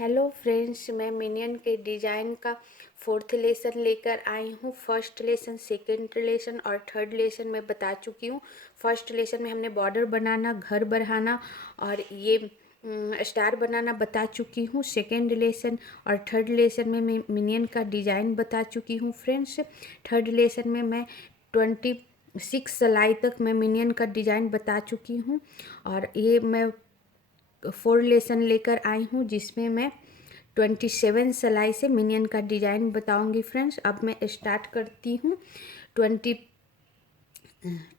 Hello friends, मैं minion के design का फोर्थ लेसन लेकर आई हूँ। फर्स्ट लेसन, सेकंड लेसन और थर्ड लेसन में बता चुकी हूँ। फर्स्ट लेसन में हमने बॉर्डर बनाना, घर बढ़ाना और ये स्टार बनाना बता चुकी हूँ। सेकंड लेसन और थर्ड लेसन में मैं मिनियन का डिज़ाइन बता चुकी हूँ। फ्रेंड्स, थर्ड लेसन में मैं 26 सिलाई तक मैं मिनियन का डिज़ाइन बता चुकी हूँ और ये मैं 4 लेसन लेकर आई हूँ जिसमें मैं 27 सिलाई से मिनियन का डिज़ाइन बताऊंगी। फ्रेंड्स, अब मैं स्टार्ट करती हूँ।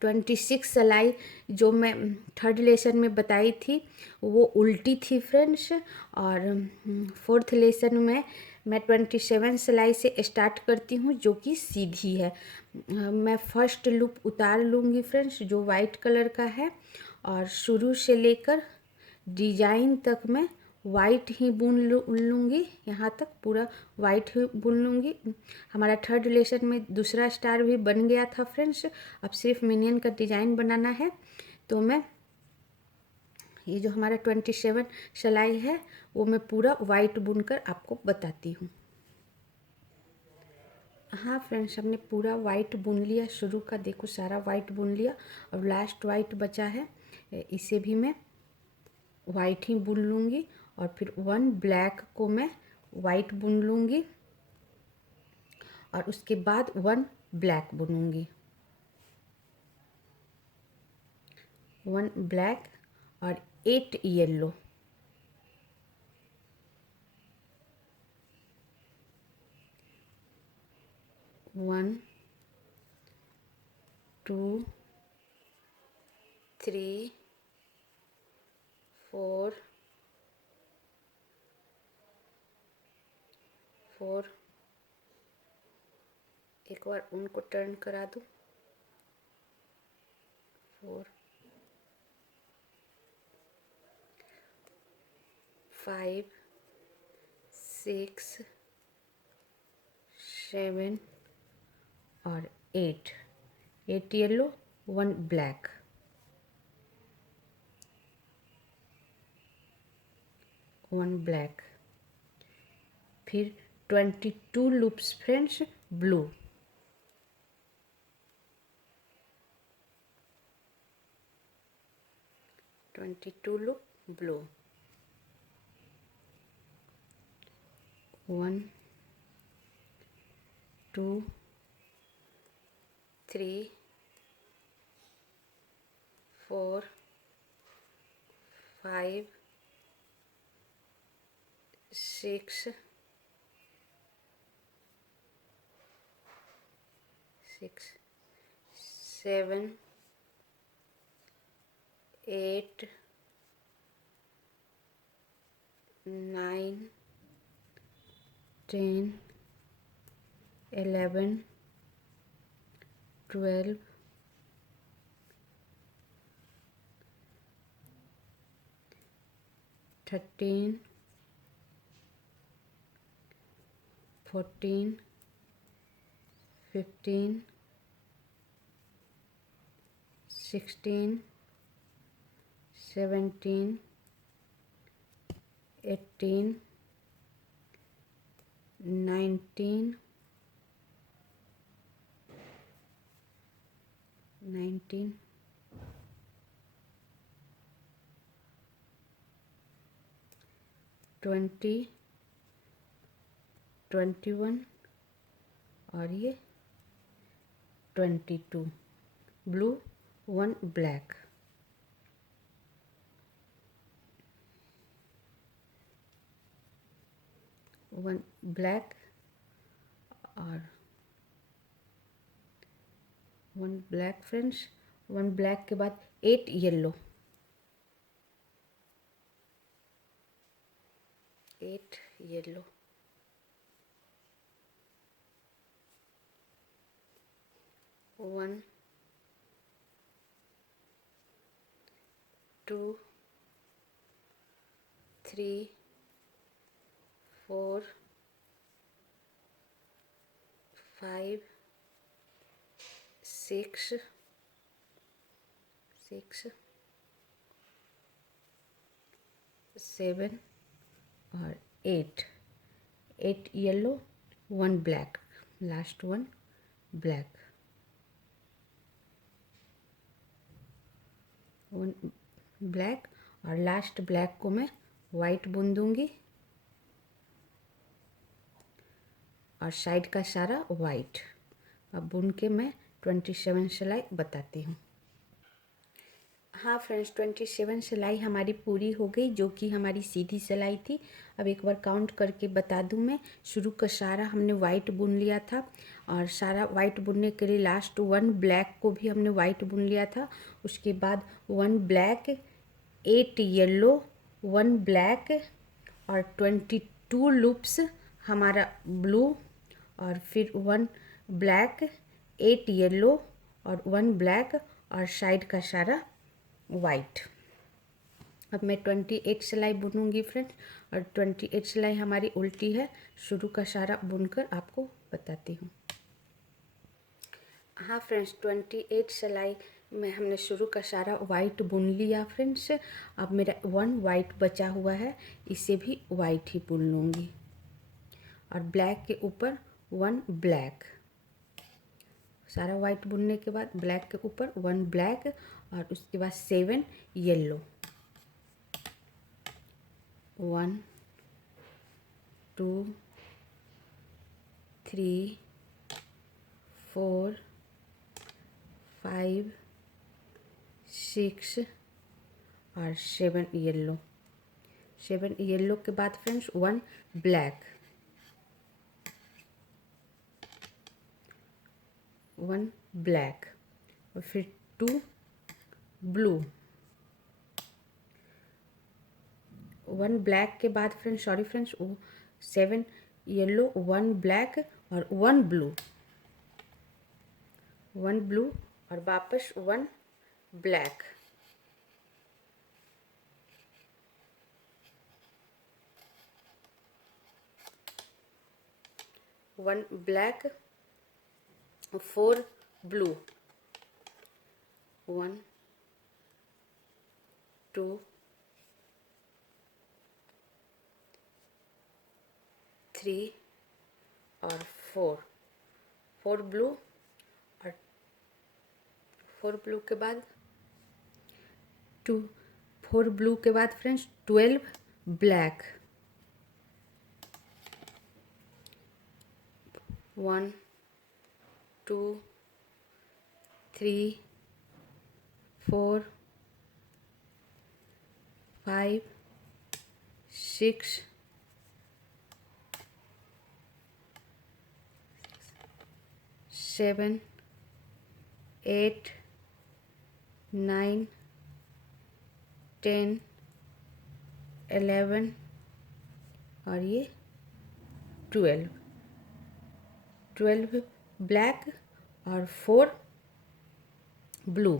26 सिलाई जो मैं थर्ड लेसन में बताई थी वो उल्टी थी फ्रेंड्स, और फोर्थ लेसन में मैं 27 सिलाई से स्टार्ट करती हूँ जो कि सीधी है। मैं फर्स्ट लूप उतार लूँगी फ्रेंड्स, जो वाइट कलर का है, और शुरू से लेकर डिजाइन तक मैं वाइट ही बुन लूँगी। यहाँ तक पूरा वाइट ही बुन लूँगी। हमारा थर्ड लेसन में दूसरा स्टार भी बन गया था फ्रेंड्स। अब सिर्फ मिनियन का डिज़ाइन बनाना है। तो मैं ये जो हमारा 27 सिलाई है वो मैं पूरा वाइट बुनकर आपको बताती हूँ। हाँ फ्रेंड्स, हमने पूरा वाइट बुन लिया। शुरू का देखो सारा वाइट बुन लिया और लास्ट वाइट बचा है, इसे भी मैं वाइट ही बुन लूँगी और फिर 1 ब्लैक को मैं वाइट बुन लूँगी और उसके बाद 1 ब्लैक बुनूँगी। 1 ब्लैक और 8 येलो। One, to, three, 4, 4। एक बार उनको टर्न करा दूँ। 4, 5, 6, 7 और 8। 8 येलो, 1 ब्लैक। 1 ब्लैक। फिर 22 loops friends blue. 22 loop blue. 1, 2, 3, 4, 5, 6, 7, 8, 9, 10, 11, 12, 13, 14, 15, 16, 17, 18, 19, 20, 21 और ये 22 ब्लू, 1 ब्लैक। 1 ब्लैक और 1 ब्लैक फ्रेंड्स। 1 ब्लैक के बाद 8 येलो। 8 येलो। 1, 2, 3, 4, 5, 6, 7 और 8 8 yellow 1 black, last 1 black, 1 black और लास्ट ब्लैक को मैं वाइट बुन दूंगी और साइड का सारा वाइट। अब बुन के मैं 27 सिलाई बताती हूँ। हाँ फ्रेंड्स, 27 सिलाई हमारी पूरी हो गई, जो कि हमारी सीधी सिलाई थी। अब एक बार काउंट करके बता दूँ मैं। शुरू का सारा हमने वाइट बुन लिया था और सारा वाइट बुनने के लिए लास्ट 1 ब्लैक को भी हमने वाइट बुन लिया था। उसके बाद 1 ब्लैक, 8 येलो, 1 ब्लैक और 22 लूप्स हमारा ब्लू और फिर 1 ब्लैक, 8 येलो और 1 ब्लैक और साइड का सारा वाइट। अब मैं 28 सिलाई बुनूंगी फ्रेंड्स, और 28 सिलाई हमारी उल्टी है। शुरू का सारा बुनकर आपको बताती हूँ। हाँ फ्रेंड्स, 28 सिलाई में हमने शुरू का सारा वाइट बुन लिया फ्रेंड्स। अब मेरा 1 वाइट बचा हुआ है, इसे भी वाइट ही बुन लूँगी और ब्लैक के ऊपर 1 ब्लैक। सारा वाइट बुनने के बाद ब्लैक के ऊपर 1 ब्लैक और उसके बाद 7 येलो, 1 2 3 4 5 6 और 7 येलो। 7 येलो के बाद फ्रेंड्स 1 ब्लैक, 1 ब्लैक और फिर 2 ब्लू। 1 ब्लैक के बाद friends, sorry friends, 7 yellow, 1 black और 1 ब्लू, 1 ब्लू और वापस 1 ब्लैक, 1 ब्लैक, 4 ब्लू, 1 2 3 और 4 ब्लू और 4 ब्लू के बाद 4 ब्लू के बाद फ्रेंड्स 12 ब्लैक, 1 2 3 4 5 6 7 8 9 10 11 और ये 12 ब्लैक और 4 ब्लू,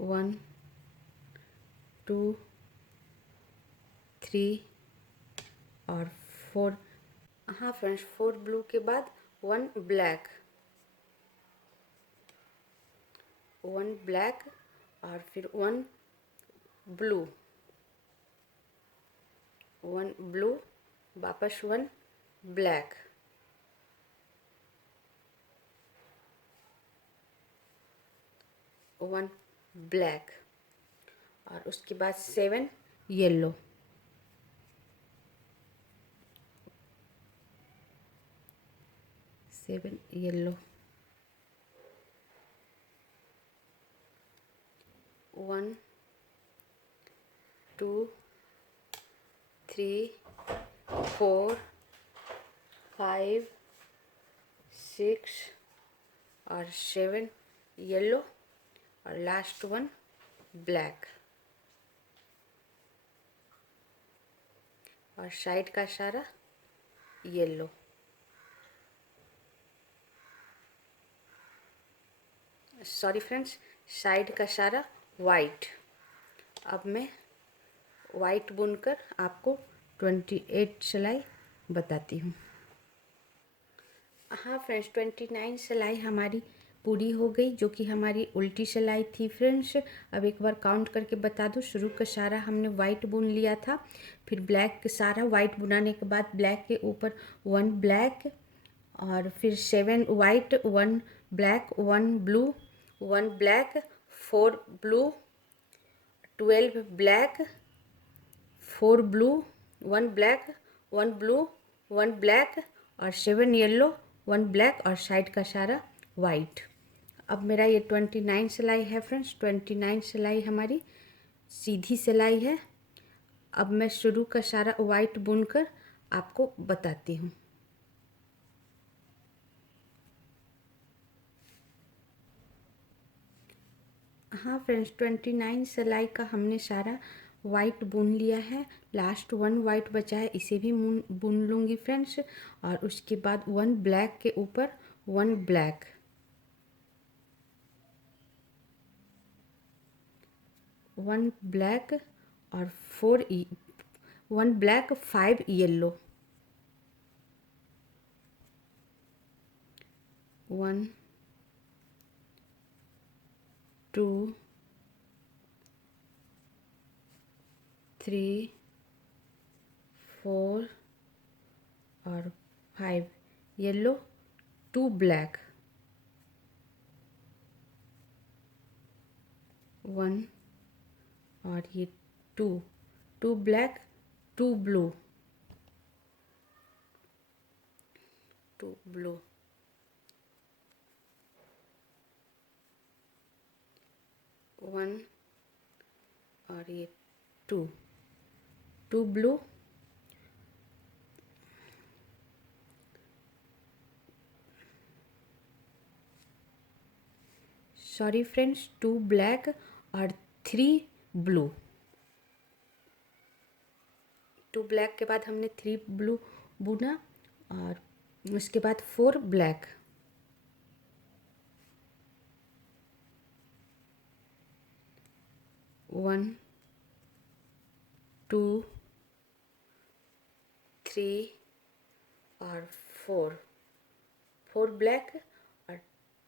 1 2 3 और 4। हाँ फ्रेंड्स, 4 ब्लू के बाद 1 ब्लैक, 1 ब्लैक और फिर 1 ब्लू, 1 ब्लू वापस 1 ब्लैक, 1 ब्लैक और उसके बाद 7 येलो, 7 येलो, 1 2 3 4 5 6 और 7 येलो और लास्ट 1 ब्लैक और साइड का सारा येलो। सॉरी फ्रेंड्स, साइड का सारा वाइट। अब मैं वाइट बुनकर आपको 28 सिलाई बताती हूँ। हाँ फ्रेंड्स, 29 सिलाई हमारी पूरी हो गई, जो कि हमारी उल्टी सिलाई थी फ्रेंड्स। अब एक बार काउंट करके बता दूँ, शुरू का सारा हमने वाइट बुन लिया था, फिर ब्लैक के सारा वाइट बुनाने के बाद ब्लैक के ऊपर 1 ब्लैक, और फिर 7 white, 1 black, 1 blue, 1 black, 4 blue, 12 black, 4 blue, 1 black, 1 blue, 1 black, और 7 येलो, 1 ब्लैक, और साइड का सारा वाइट। अब मेरा ये 29 सिलाई है फ्रेंड्स। 29 सिलाई हमारी सीधी सिलाई है। अब मैं शुरू का सारा वाइट बुनकर आपको बताती हूँ। हाँ फ्रेंड्स, 29 सिलाई का हमने सारा वाइट बुन लिया है। लास्ट 1 वाइट बचा है, इसे भी बुन लूँगी फ्रेंड्स। और उसके बाद 1 ब्लैक के ऊपर 1 ब्लैक, 1 ब्लैक, और 1 ब्लैक, 5 येलो, 1 2 3 4 और 5 येलो, 2 ब्लैक, 1 और ये 2 ब्लैक, 2 ब्लू, 2 ब्लू, 1 और ये 2 ब्लू, सॉरी फ्रेंड्स, 2 ब्लैक और 3 ब्लू। 2 ब्लैक के बाद हमने 3 ब्लू बुना, और उसके बाद 4 ब्लैक, 1 2 3 और 4 ब्लैक, और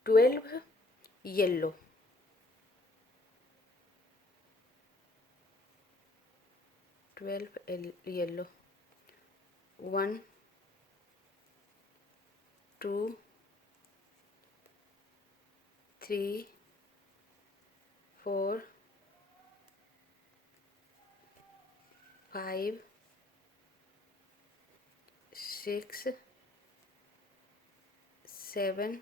12 येलो, 12 येलो, 1 2 3 4 5 6 7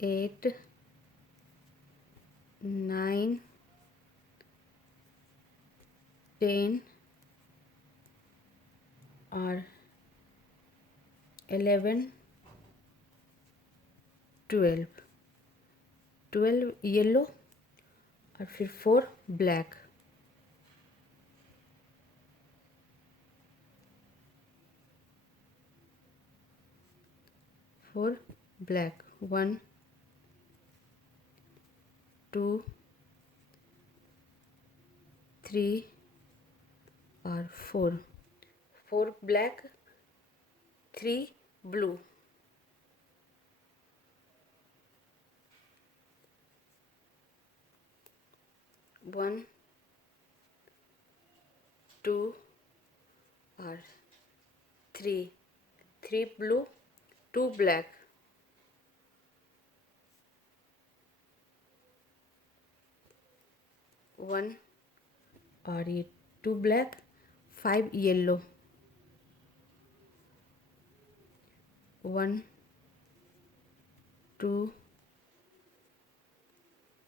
8 9 10 और 11 12 येलो, और फिर 4 ब्लैक, 4 ब्लैक, 1 2 3 और 4 ब्लैक, 3 ब्लू, 1 2 और 3 ब्लू, 2 ब्लैक, 1 और ये 2 ब्लैक, 5 येलो, 1 2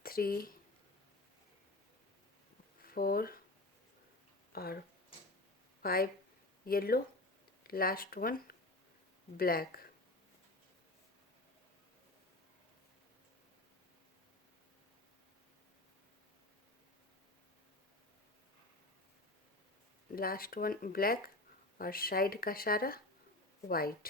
3 4 और 5 yellow, last 1 black. Last 1 black, और साइड का सारा वाइट।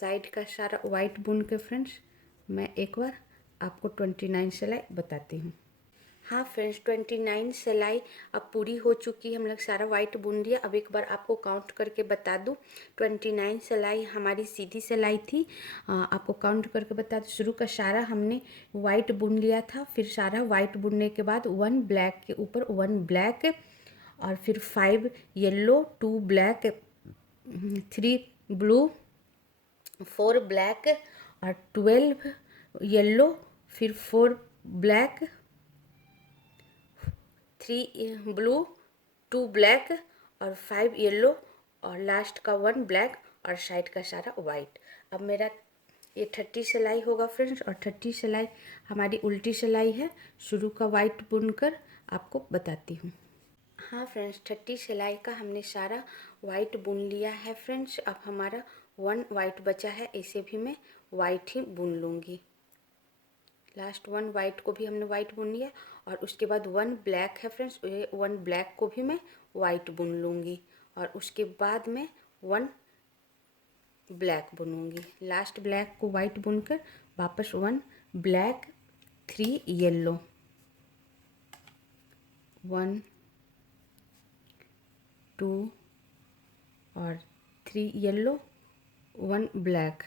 साइड का सारा वाइट बुन के फ्रेंड्स मैं एक बार आपको 29 सिलाई बताती हूँ। हाँ फ्रेंड्स, 29 सिलाई अब पूरी हो चुकी है। हम लोग सारा वाइट बुन लिया। अब एक बार आपको काउंट करके बता दूँ, 29 सिलाई हमारी सीधी सिलाई थी। आपको काउंट करके बता दूँ, शुरू का सारा हमने वाइट बुन लिया था। फिर सारा वाइट बुनने के बाद 1 ब्लैक के ऊपर 1 ब्लैक, और फिर 5 येलो, 2 ब्लैक, 3 ब्लू, 4 ब्लैक और 12 येलो, फिर 4 ब्लैक, 3 ब्लू, 2 ब्लैक और 5 येलो, और लास्ट का 1 ब्लैक और साइड का सारा वाइट। अब मेरा ये 30 सिलाई होगा फ्रेंड्स, और 30 सिलाई हमारी उल्टी सिलाई है। शुरू का वाइट बुनकर आपको बताती हूँ। हाँ फ्रेंड्स, 30 सिलाई का हमने सारा वाइट बुन लिया है फ्रेंड्स। अब हमारा 1 वाइट बचा है, इसे भी मैं वाइट ही बुन लूँगी। लास्ट 1 वाइट को भी हमने वाइट बुन लिया, और उसके बाद 1 ब्लैक है फ्रेंड्स, ये 1 ब्लैक को भी मैं वाइट बुन लूँगी, और उसके बाद मैं 1 ब्लैक बुनूँगी। लास्ट ब्लैक को वाइट बुनकर वापस 1 ब्लैक, 3 येलो, 1 2 और 3 yellow, 1 black,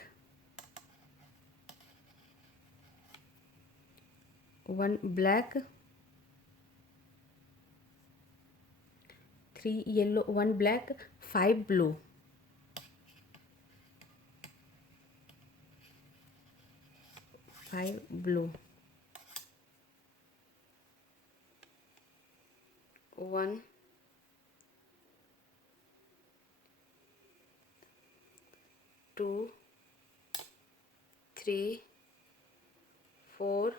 1 black, 3 yellow, 1 black, 5 blue, 5 blue, 1 2 3 4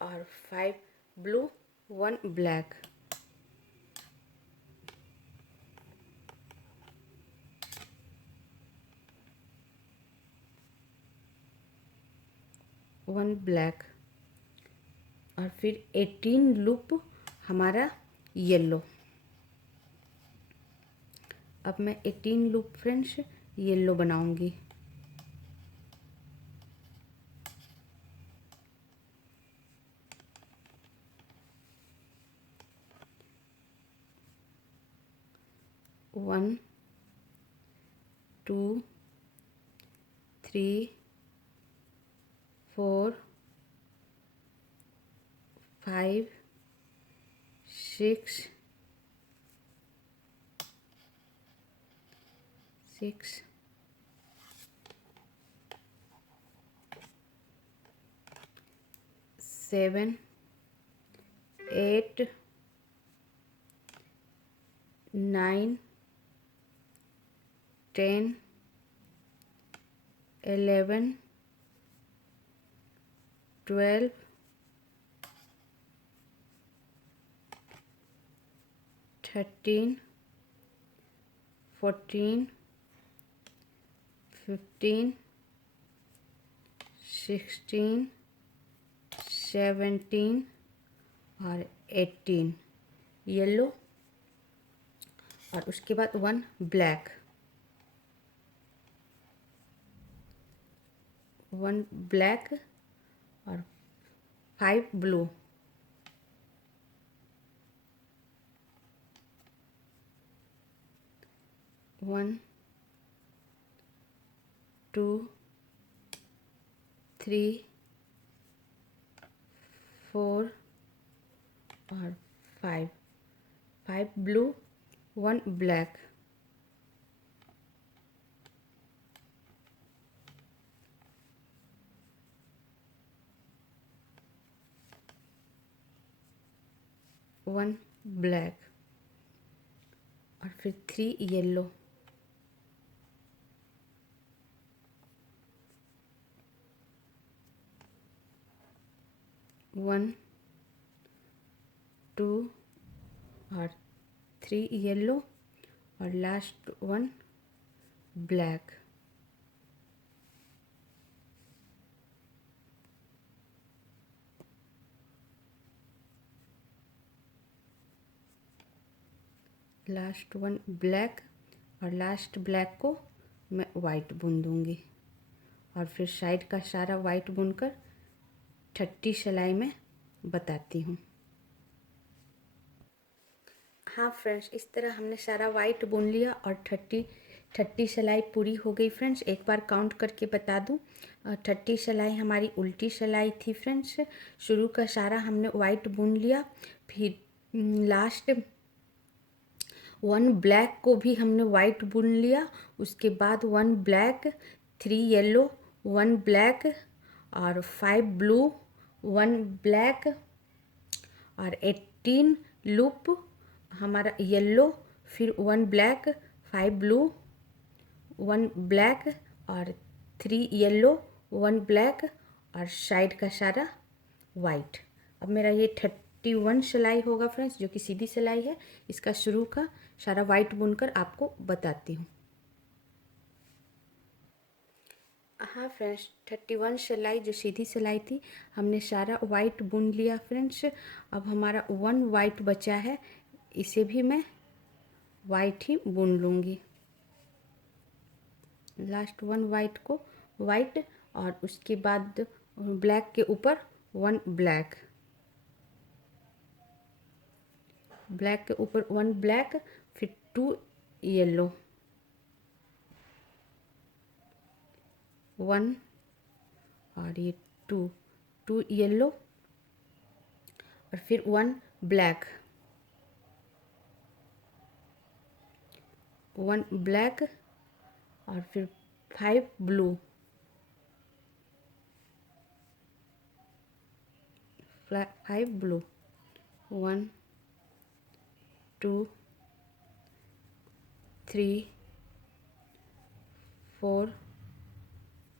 और 5 ब्लू, 1 ब्लैक, 1 ब्लैक, और फिर 18 लूप हमारा येलो। अब मैं 18 लूप फ्रेंड्स येलो बनाऊंगी। वन 2 3 4 5 6 7 8 9 10 11 12 13 14 15 16 17 और 18 येलो, और उसके बाद 1 ब्लैक, 1 ब्लैक और 5 ब्लू, 1 2 3 4 और 5 ब्लू, 1 ब्लैक, 1 ब्लैक, और फिर 3 येलो, 1 2 और 3 येलो, और लास्ट 1 ब्लैक, लास्ट 1 ब्लैक, और लास्ट ब्लैक को मैं वाइट बुन दूंगी। और फिर साइड का सारा वाइट बुनकर 30 सिलाई में बताती हूँ। हाँ फ्रेंड्स, इस तरह हमने सारा वाइट बुन लिया और 30 सिलाई पूरी हो गई फ्रेंड्स। एक बार काउंट करके बता दूँ, 30 सिलाई हमारी उल्टी सिलाई थी फ्रेंड्स। शुरू का सारा हमने वाइट बुन लिया, फिर लास्ट 1 ब्लैक को भी हमने वाइट बुन लिया, उसके बाद 1 ब्लैक, 3 येलो, 1 ब्लैक और 5 ब्लू, 1 ब्लैक और 18 लूप हमारा येलो, फिर 1 ब्लैक, 5 ब्लू, 1 ब्लैक और 3 येलो, 1 ब्लैक और साइड का सारा वाइट। अब मेरा ये 31 सिलाई होगा फ्रेंड्स, जो कि सीधी सिलाई है। इसका शुरू का सारा वाइट बुनकर आपको बताती हूँ। हाँ फ्रेंड्स, 31 सिलाई जो सीधी सिलाई थी हमने सारा वाइट बुन लिया फ्रेंड्स। अब हमारा 1 वाइट बचा है, इसे भी मैं वाइट ही बुन लूँगी। लास्ट 1 वाइट को वाइट और उसके बाद ब्लैक के ऊपर 1 ब्लैक, ब्लैक के ऊपर 1 ब्लैक, फिर 2 येलो, 1 और ये 2 येलो और फिर 1 ब्लैक, 1 ब्लैक और फिर 5 ब्लू, 5 ब्लू, 1 2 3 4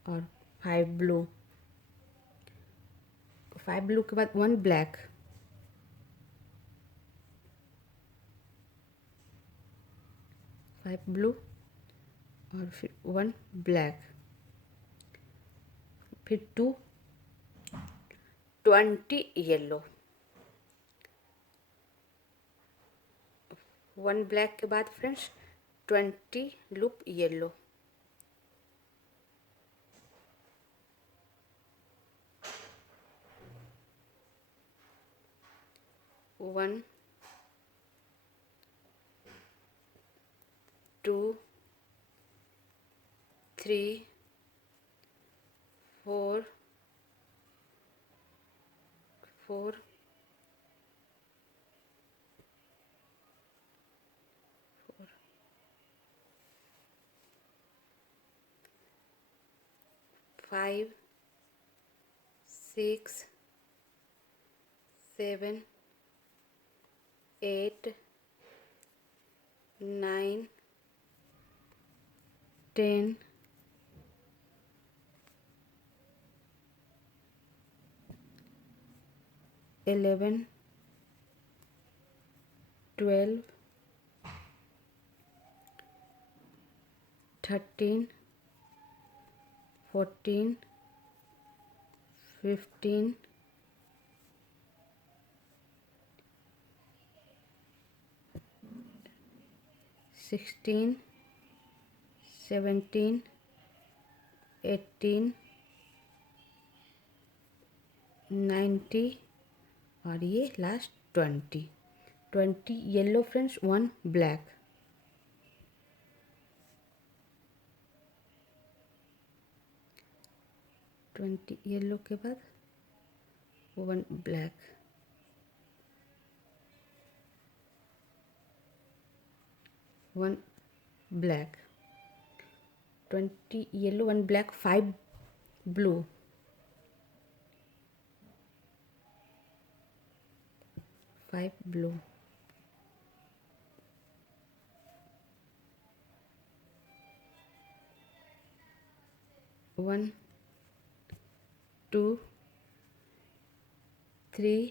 और 5 ब्लू। 5 ब्लू के बाद 1 ब्लैक, 5 ब्लू और फिर 1 ब्लैक, फिर 20 येलो, 1 ब्लैक के बाद फ्रेंड्स 20 लूप येलो, 1 2 3 4 5 6 7 8 9 10 11 12 13 14 15 16 17 18 19 और ये last 20 yellow friends, 1 black, 20 yellow के बाद 1 black, 1 black, 20 yellow, 1 black, 5 blue, 5 blue, 1 2 3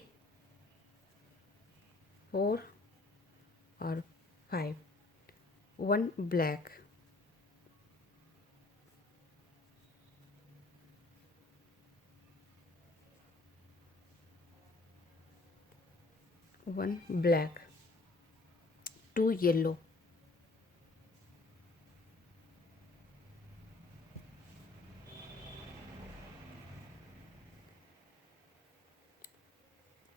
4 और 5, 1 ब्लैक, 1 ब्लैक, 2 येलो,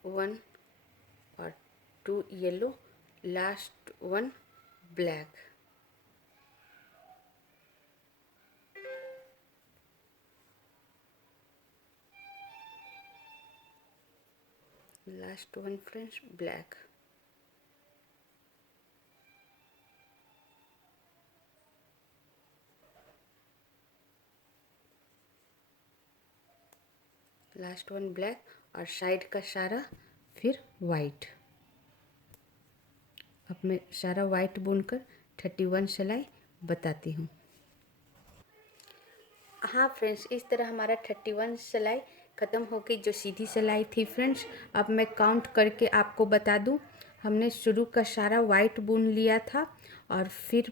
वन और two yellow, last one black, last one friends black. Last one black और side का सारा फिर वाइट। अब मैं सारा वाइट बुनकर 31 सिलाई बताती हूँ। हाँ फ्रेंड्स, इस तरह हमारा 31 सिलाई ख़त्म हो गई, जो सीधी सिलाई थी फ्रेंड्स। अब मैं काउंट करके आपको बता दूँ। हमने शुरू का सारा वाइट बुन लिया था और फिर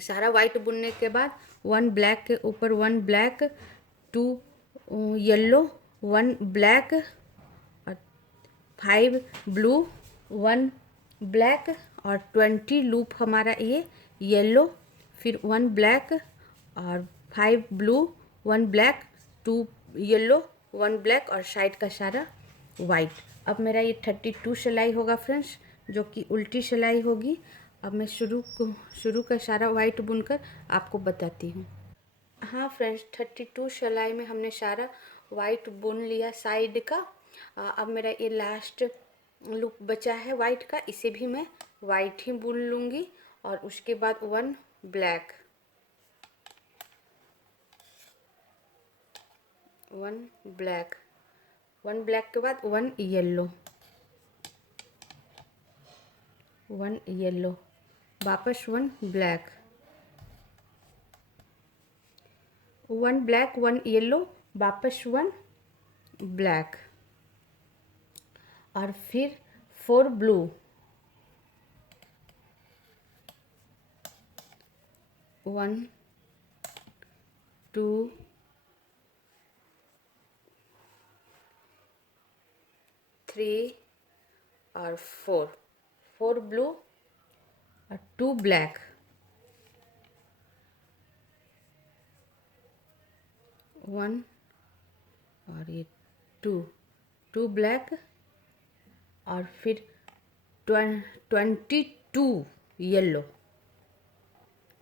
सारा वाइट बुनने के बाद वन ब्लैक के ऊपर one black, two yellow, one black और 5 ब्लू, वन ब्लैक और 20 लूप हमारा ये येलो, फिर वन ब्लैक और 5 blue, one black, 2 yellow, one black और साइड का सारा वाइट। अब मेरा ये 32 सिलाई होगा फ्रेंड्स, जो कि उल्टी सिलाई होगी। अब मैं शुरू का सारा वाइट बुनकर आपको बताती हूँ। हाँ फ्रेंड्स, 32 सिलाई में हमने सारा वाइट बुन लिया साइड का। अब मेरा ये लास्ट लूप बचा है वाइट का, इसे भी मैं वाइट ही बुन लूँगी और उसके बाद one black, one black, one black के बाद वन येलो, वन येलो, वापस one black, one black, one yellow, वापस वन ब्लैक और फिर 4 ब्लू, वन, टू, थ्री और 4 ब्लू और 2 ब्लैक, वन और ये 2 ब्लैक और फिर 22 येलो,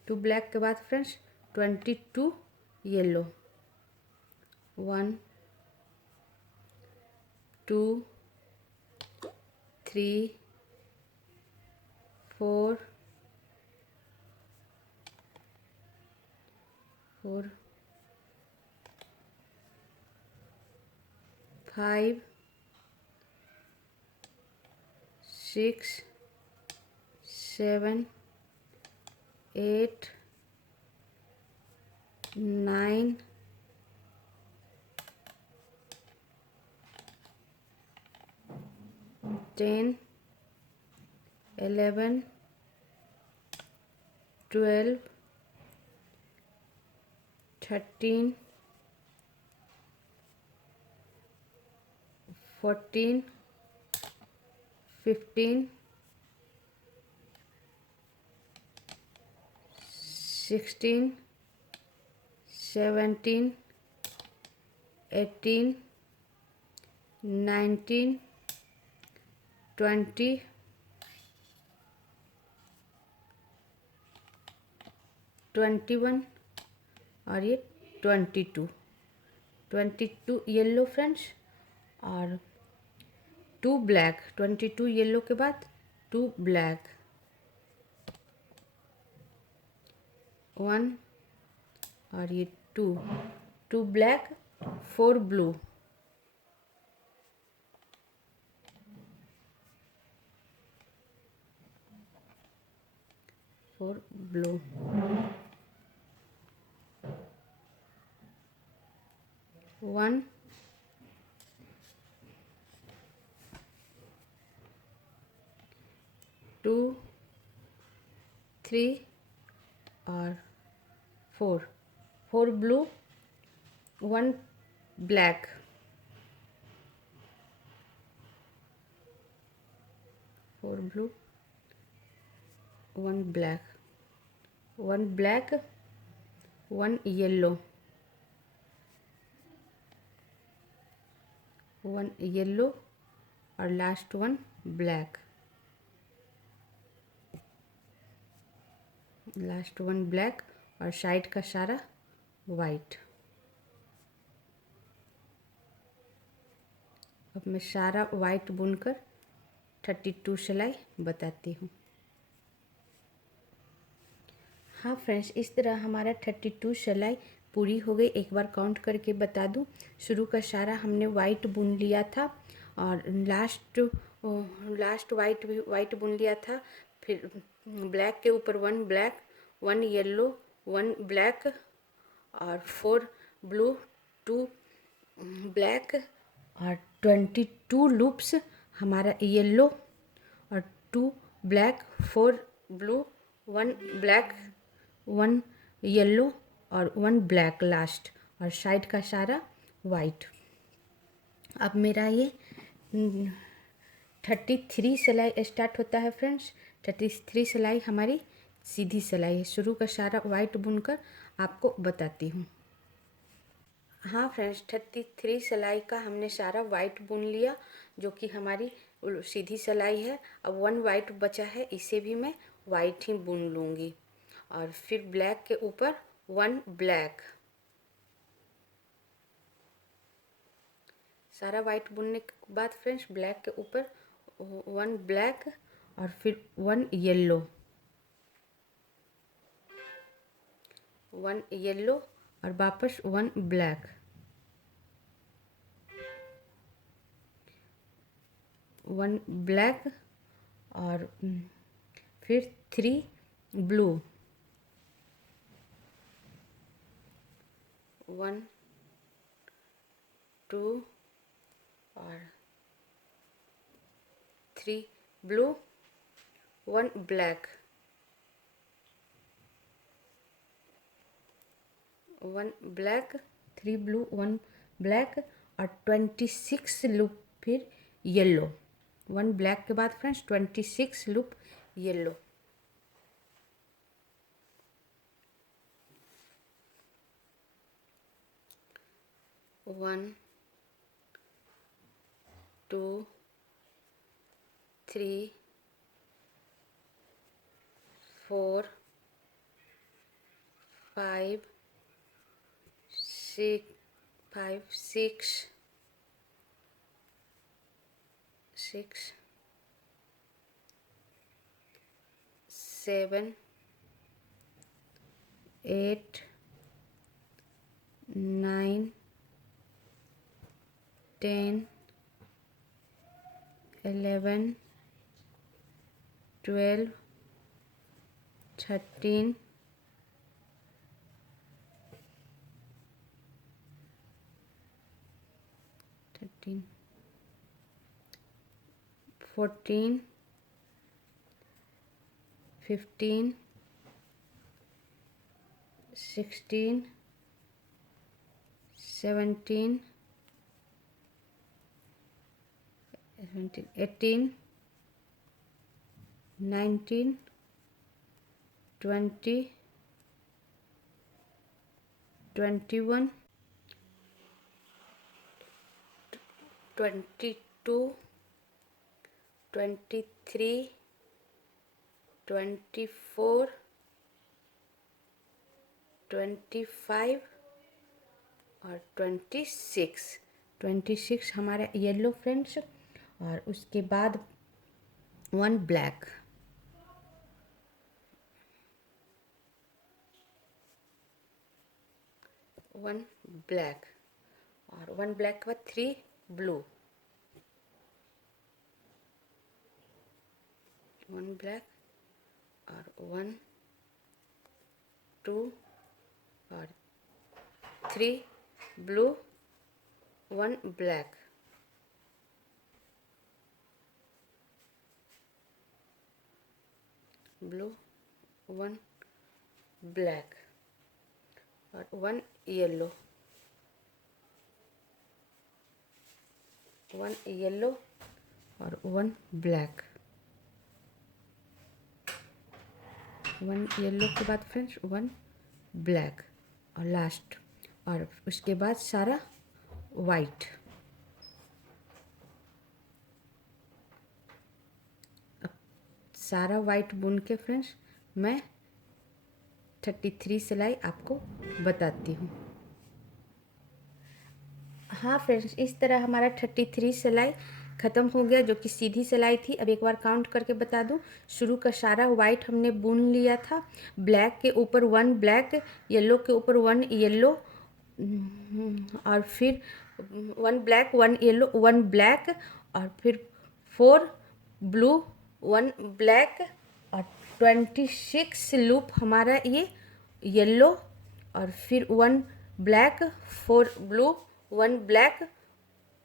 2 ब्लैक के बाद फ्रेंड्स 22 येलो, 1 2 3 4 5 6 7 8 9 10 11 12 13 14 15 16 17 18 19 20 21 और ये 22 येलो फ्रेंड्स और 2 ब्लैक, 22 येलो के बाद 2 ब्लैक, 1 और ये 2 ब्लैक, 4 ब्लू, 4 ब्लू, 1 2 3 और 4 blue, 1 black, 4 blue, 1 black, 1 black, 1 yellow, one yellow और last one black, last one black और साइड का सारा वाइट। अब मैं सारा वाइट बुनकर 32 सिलाई बताती हूँ। हाँ फ्रेंड्स, इस तरह हमारा 32 सिलाई पूरी हो गई। एक बार काउंट करके बता दूँ, शुरू का सारा हमने वाइट बुन लिया था और लास्ट वाइट बुन लिया था। फिर ब्लैक के ऊपर one black, one yellow, one black और 4 ब्लू, 2 ब्लैक और 22 लूप्स हमारा येलो और 2 ब्लैक, 4 ब्लू, 1 ब्लैक, 1 येलो और 1 ब्लैक लास्ट, और साइड का सारा वाइट। अब मेरा ये 33 सिलाई स्टार्ट होता है फ्रेंड्स। 33 सिलाई हमारी सीधी सिलाई है। शुरू का सारा वाइट बुनकर आपको बताती हूँ। हाँ फ्रेंड्स, 33 सिलाई का हमने सारा वाइट बुन लिया, जो कि हमारी सीधी सिलाई है। अब 1 वाइट बचा है, इसे भी मैं वाइट ही बुन लूँगी। और फिर ब्लैक के ऊपर 1 ब्लैक, सारा वाइट बुनने के बाद फ्रेंड्स ब्लैक के ऊपर 1 ब्लैक और फिर 1 येलो, 1 येलो और वापस 1 ब्लैक, 1 ब्लैक और फिर 3 ब्लू, 1 2 और 3 blue, 1 black, 1 black, 3 blue, 1 black और 26 लूप फिर येलो। 1 ब्लैक के बाद फ्रेंड्स 26 लूप येलो। वन 2 3 4 5 6 7 8 9 10 11 12 13 14 15 16 17 18 19 20 21 22 23 24 25 और 26 हमारा येलो फ्रेंड्स। और उसके बाद 1 ब्लैक, 1 ब्लैक और 1 ब्लैक के बाद 3 ब्लू, 1 ब्लैक और 1 2 और 3 ब्लू, 1 ब्लैक, ब्लू, 1 ब्लैक और 1 येलो, 1 येलो और 1 ब्लैक, 1 येलो के बाद फ्रेंड्स 1 ब्लैक और लास्ट, और उसके बाद सारा वाइट। सारा वाइट बुन के फ्रेंड्स मैं 33 सिलाई आपको बताती हूँ। हाँ फ्रेंड्स, इस तरह हमारा 33 सिलाई ख़त्म हो गया, जो कि सीधी सिलाई थी। अब एक बार काउंट करके बता दूँ। शुरू का सारा वाइट हमने बुन लिया था, ब्लैक के ऊपर 1 ब्लैक, येलो के ऊपर 1 येलो, और फिर 1 ब्लैक 1 येलो 1 ब्लैक, और फिर 4 ब्लू 1 ब्लैक, और 26 लूप हमारा ये येलो, और फिर 1 black 4 blue 1 black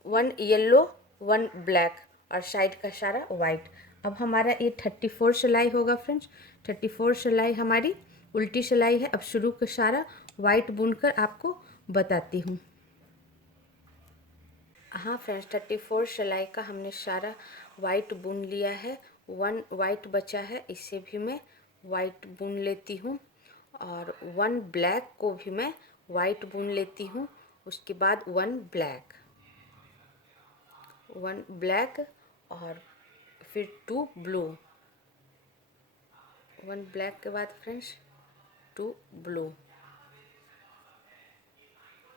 1 yellow 1 black, और साइड का सारा वाइट। अब हमारा ये 34 सिलाई होगा फ्रेंड्स। 34 सिलाई हमारी उल्टी सिलाई है। अब शुरू का सारा वाइट बुनकर आपको बताती हूँ। हाँ फ्रेंड्स, 34 सिलाई का हमने सारा वाइट बुन लिया है। 1 वाइट बचा है, इसे भी मैं वाइट बुन लेती हूँ, और 1 ब्लैक को भी मैं वाइट बुन लेती हूँ। उसके बाद 1 ब्लैक 1 ब्लैक, और फिर 2 ब्लू, 1 ब्लैक के बाद फ्रेंड्स 2 ब्लू,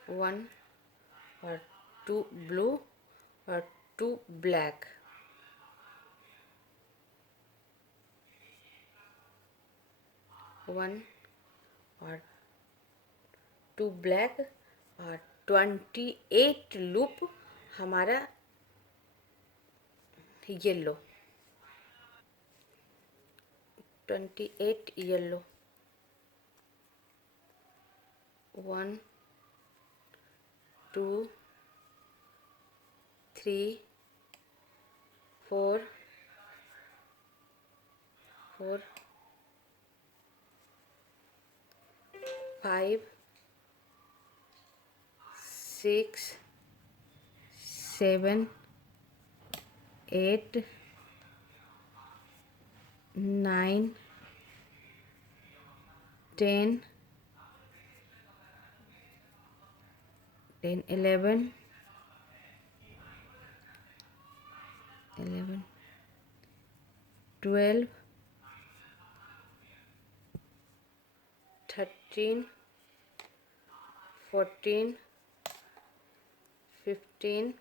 1 और 2 ब्लू और 2 ब्लैक, 1 और 2 ब्लैक, और 28 लूप हमारा येलो, 28 येलो, 1 2 3 4 4 5 6 7 8 9 10 11 12 13 14 15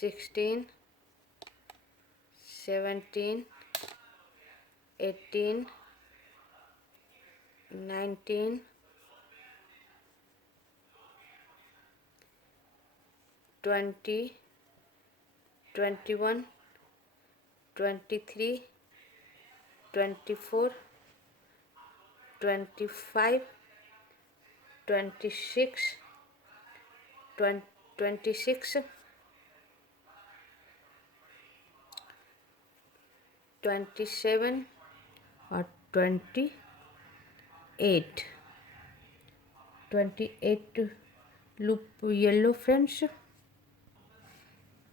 16 17 18 19 20 21 23 24 25 26 26 27 और 28 लूप येलो फ्रेंड्स।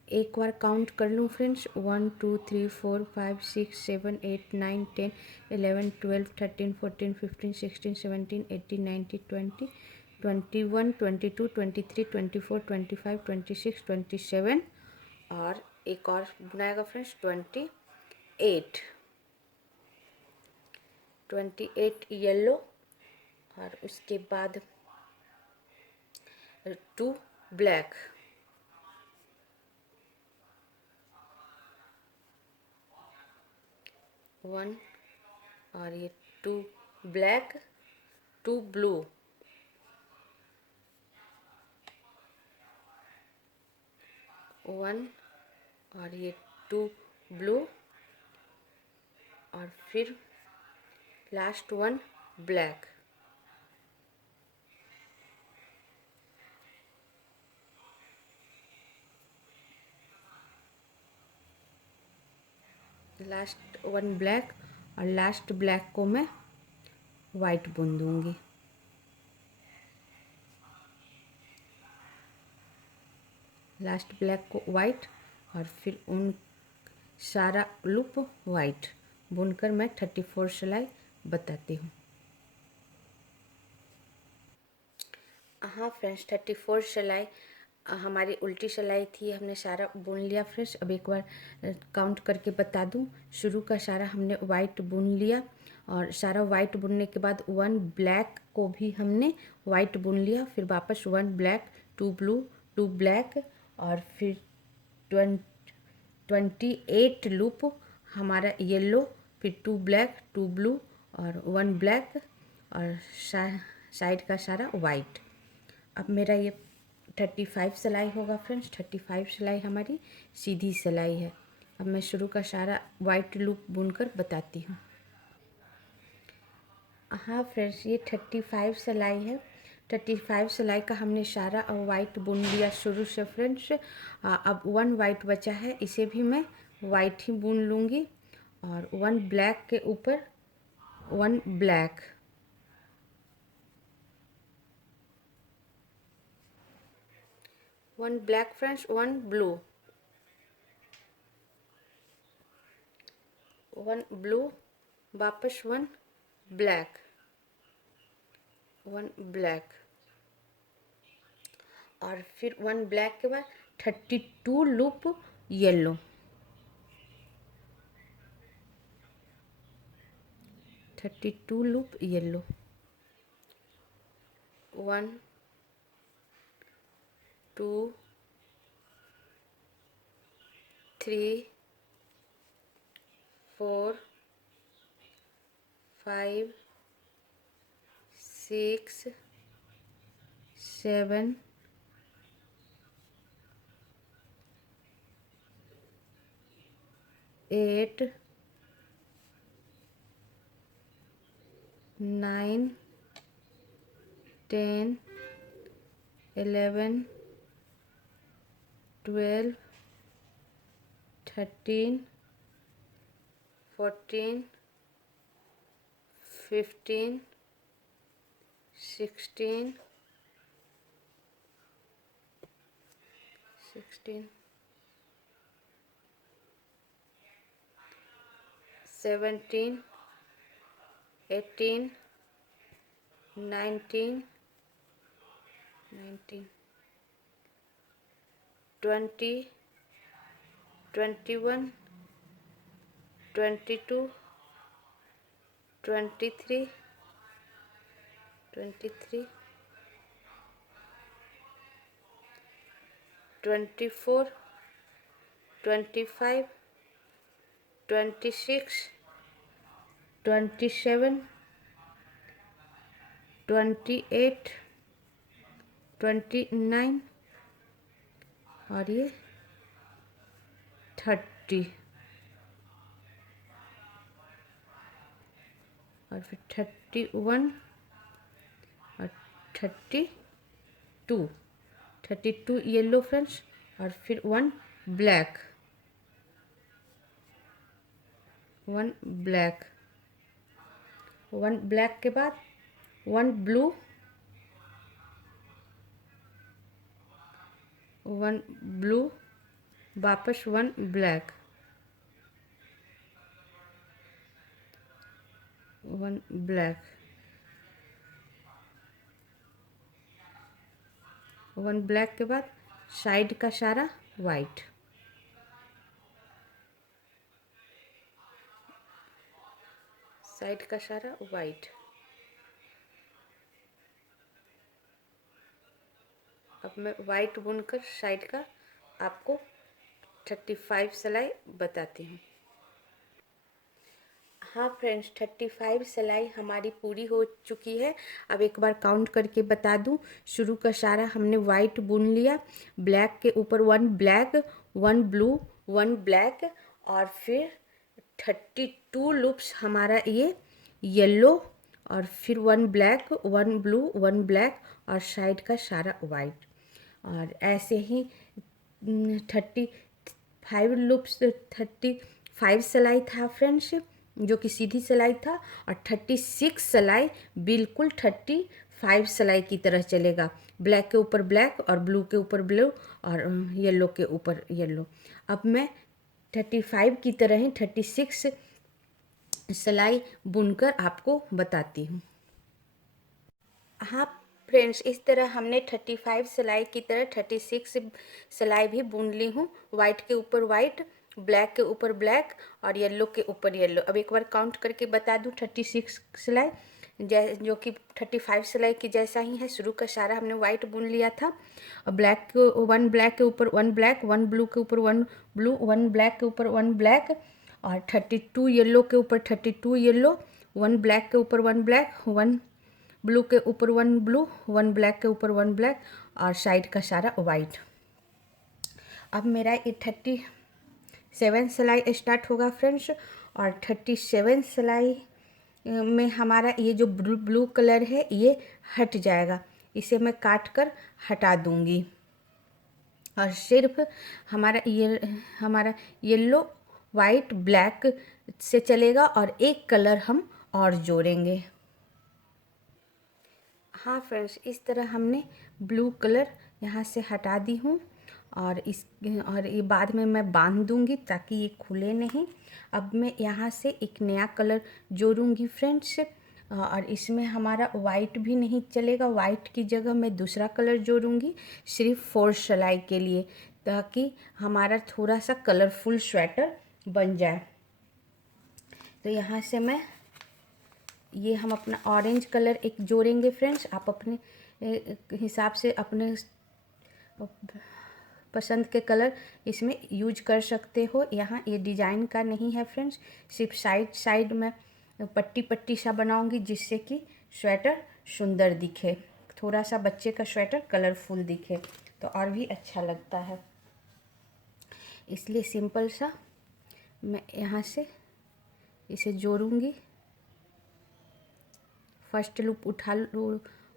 एक बार काउंट कर लूँ फ्रेंड्स। 1 2 3 4 5 6 7 8 9 10 11 12 13 14 15 16 17 18 19 20 21 22 23 24 25 26 27, और एक और बनाएगा फ्रेंड्स 28 येलो, और उसके बाद 2 ब्लैक, 1, और ये 2 ब्लैक 2 ब्लू, 1, और ये 2 ब्लू, और फिर लास्ट 1 ब्लैक, लास्ट 1 ब्लैक, और लास्ट ब्लैक को मैं वाइट बुन दूंगी। लास्ट ब्लैक को वाइट, और फिर उन सारा लूप वाइट बुनकर मैं 34 सिलाई बताती हूँ। हाँ फ्रेंड्स, 34 सिलाई हमारी उल्टी सिलाई थी, हमने सारा बुन लिया फ्रेंड्स। अब एक बार काउंट करके बता दूं। शुरू का सारा हमने वाइट बुन लिया और सारा वाइट बुनने के बाद 1 ब्लैक को भी हमने वाइट बुन लिया, फिर वापस 1 ब्लैक, 2 ब्लू, 2 ब्लैक और फिर 28 लूप हमारा येलो, फिर 2 ब्लैक, 2 ब्लू और 1 ब्लैक और साइड का सारा वाइट। अब मेरा ये 35 सिलाई होगा फ्रेंड्स। 35 सिलाई हमारी सीधी सिलाई है। अब मैं शुरू का सारा वाइट लूप बुनकर बताती हूँ। हाँ फ्रेंड्स, ये 35 सिलाई है। 35 सिलाई का हमने सारा वाइट बुन लिया शुरू से फ्रेंड्स। अब 1 वाइट बचा है, इसे भी मैं वाइट ही बुन लूँगी और 1 ब्लैक के ऊपर 1 black, 1 black friends, 1 blue, 1 blue, वापस 1 ब्लैक, 1 ब्लैक और फिर 1 ब्लैक के बाद 32 लूप येलो, 32 लूप येलो, 1 2 3 4 5 6 7 8 9 10 11 12 13 14 15 16 17 18 19 20 21 22 23 24 25 26 27 28 29 और ये 30 और फिर 31 और 32 येलो फ्रेंड्स और फिर 1 ब्लैक, 1 ब्लैक, 1 ब्लैक के बाद 1 ब्लू, 1 ब्लू, वापस 1 ब्लैक, 1 ब्लैक, 1 ब्लैक के बाद साइड का सारा वाइट, साइड का सारा वाइट। अब मैं वाइट बुनकर साइड का आपको 35 सिलाई बताती हूँ। हाँ फ्रेंड्स, 35 सिलाई हमारी पूरी हो चुकी है। अब एक बार काउंट करके बता दूँ। शुरू का सारा हमने वाइट बुन लिया, ब्लैक के ऊपर 1 ब्लैक, 1 ब्लू, 1 ब्लैक और फिर 32 लूप्स हमारा ये येलो और फिर 1 ब्लैक, 1 ब्लू, 1 ब्लैक और साइड का सारा वाइट। और ऐसे ही 35 लूप्स, 35 सिलाई था फ्रेंड्स, जो कि सीधी सिलाई था और 36 सिलाई बिल्कुल 35 सिलाई की तरह चलेगा। ब्लैक के ऊपर ब्लैक और ब्लू के ऊपर ब्लू और येलो के ऊपर येलो। अब मैं 35 की तरह ही 36 सिलाई बुनकर आपको बताती हूँ। हाँ फ्रेंड्स इस तरह हमने 35 सिलाई की तरह 36 सिलाई भी बुन ली हूँ। वाइट के ऊपर वाइट, ब्लैक के ऊपर ब्लैक और येलो के ऊपर येलो। अब एक बार काउंट करके बता दूँ 36 सिलाई जो कि 35 सिलाई की जैसा ही है। शुरू का सारा हमने वाइट बुन लिया था और ब्लैक के 1 ब्लैक के ऊपर 1 ब्लैक, 1 ब्लू के ऊपर 1 ब्लू, 1 ब्लैक के ऊपर 1 ब्लैक और 32 येलो के ऊपर 32 येलो, 1 ब्लैक के ऊपर 1 ब्लैक, 1 ब्लू के ऊपर 1 ब्लू, 1 ब्लैक के ऊपर 1 ब्लैक और साइड का सारा वाइट। अब मेरा ये 37 सिलाई स्टार्ट होगा फ्रेंड्स और 37 सिलाई में हमारा ये जो ब्लू कलर है ये हट जाएगा। इसे मैं काट कर हटा दूंगी और सिर्फ हमारा येलो वाइट ब्लैक से चलेगा और एक कलर हम और जोड़ेंगे। हाँ फ्रेंड्स इस तरह हमने ब्लू कलर यहाँ से हटा दी हूँ और ये बाद में मैं बांध दूँगी ताकि ये खुले नहीं। अब मैं यहाँ से एक नया कलर जोड़ूँगी फ्रेंड्स और इसमें हमारा वाइट भी नहीं चलेगा। वाइट की जगह मैं दूसरा कलर जोड़ूँगी सिर्फ 4 सिलाई के लिए ताकि हमारा थोड़ा सा कलरफुल स्वेटर बन जाए। तो यहाँ से ये हम अपना ऑरेंज कलर एक जोड़ेंगे फ्रेंड्स। आप अपने हिसाब से अपने पसंद के कलर इसमें यूज कर सकते हो। यहाँ ये डिज़ाइन का नहीं है फ्रेंड्स, सिर्फ साइड में पट्टी पट्टी सा बनाऊंगी जिससे कि स्वेटर सुंदर दिखे, थोड़ा सा बच्चे का स्वेटर कलरफुल दिखे तो और भी अच्छा लगता है। इसलिए सिंपल सा मैं यहाँ से इसे जोड़ूंगी। फर्स्ट लूप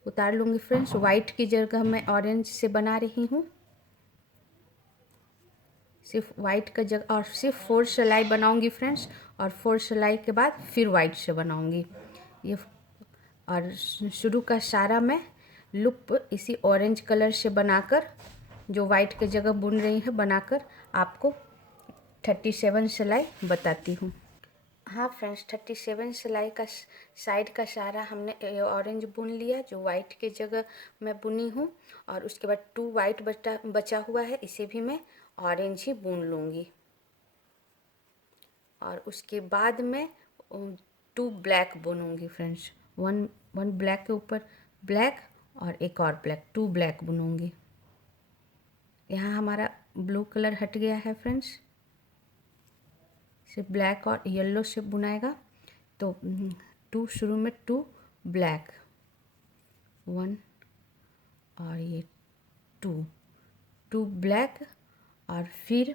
उतार लूँगी फ्रेंड्स। वाइट की जगह मैं ऑरेंज से बना रही हूँ, सिर्फ वाइट का जगह और सिर्फ 4 सिलाई बनाऊँगी फ्रेंड्स और 4 सिलाई के बाद फिर वाइट से बनाऊँगी ये। और शुरू का सारा मैं लूप इसी ऑरेंज कलर से बनाकर जो वाइट की जगह बुन रही है बनाकर आपको 37 सिलाई बताती हूँ। हाँ फ्रेंड्स 37 सिलाई का साइड का सारा हमने ऑरेंज बुन लिया जो वाइट के जगह मैं बुनी हूँ और उसके बाद 2 वाइट बचा हुआ है, इसे भी मैं ऑरेंज ही बुन लूँगी और उसके बाद मैं 2 ब्लैक बुनूँगी फ्रेंड्स। 1 ब्लैक के ऊपर ब्लैक और एक और ब्लैक, 2 ब्लैक बुनूँगी। यहाँ हमारा ब्लू कलर हट गया है फ्रेंड्स, सिर्फ ब्लैक और येलो से बुनाएगा तो 2 शुरू में 2 ब्लैक, 1 और ये 2 ब्लैक और फिर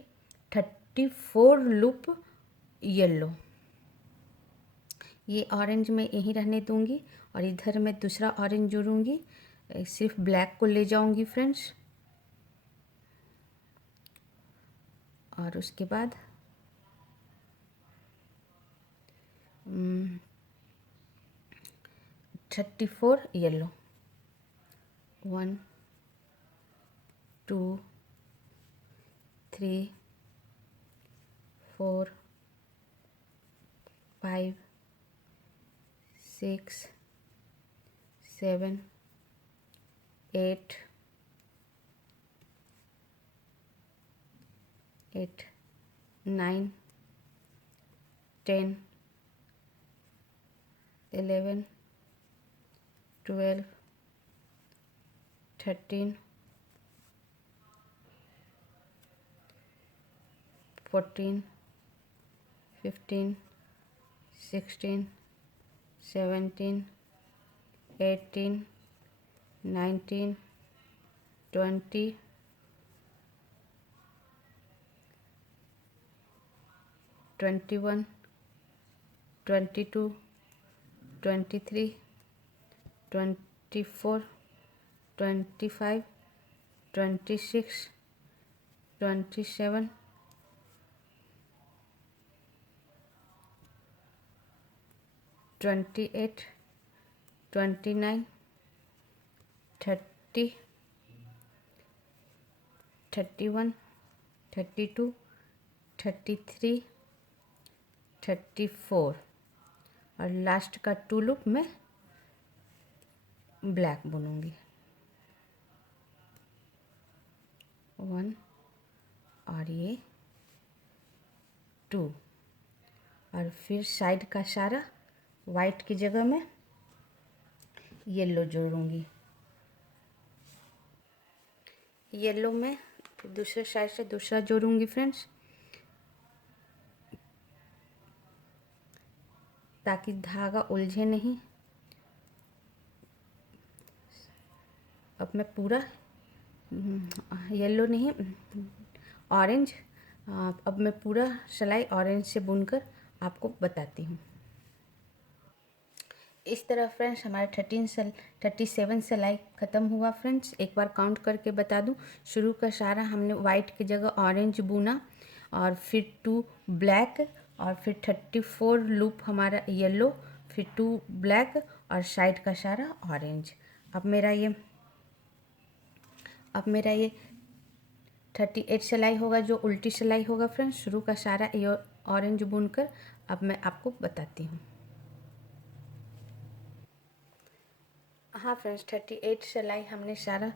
34 लूप येलो। ये ऑरेंज में यहीं रहने दूंगी और इधर मैं दूसरा ऑरेंज जोड़ूंगी, सिर्फ ब्लैक को ले जाऊंगी फ्रेंड्स और उसके बाद 34 येलो, 1 2 3 4 5 6 7 8 9 10 11 12 13 14 15 16 17 18 19 20 21 22 23 24 25 26 27 28 29 30 31 32 33 34 और लास्ट का 2 लूप में ब्लैक बुनूंगी। 1 और ये 2, और फिर साइड का सारा वाइट की जगह में येलो जोड़ूंगी। येलो में फिर दूसरे साइड से दूसरा जोड़ूंगी फ्रेंड्स, ताकि धागा उलझे नहीं। अब मैं पूरा येलो नहीं, ऑरेंज, अब मैं पूरा सिलाई ऑरेंज से बुनकर आपको बताती हूँ। इस तरह फ्रेंड्स हमारा 37 सिलाई ख़त्म हुआ फ्रेंड्स। एक बार काउंट करके बता दूँ, शुरू का सारा हमने वाइट की जगह ऑरेंज बुना, और फिर 2 ब्लैक, और फिर 34 लूप हमारा येलो, फिर 2 ब्लैक, और साइड का सारा ऑरेंज। अब मेरा ये 38 सिलाई होगा, जो उल्टी सिलाई होगा फ्रेंड्स। शुरू का सारा ये ऑरेंज बुनकर अब मैं आपको बताती हूँ। हाँ फ्रेंड्स, 38 सिलाई हमने सारा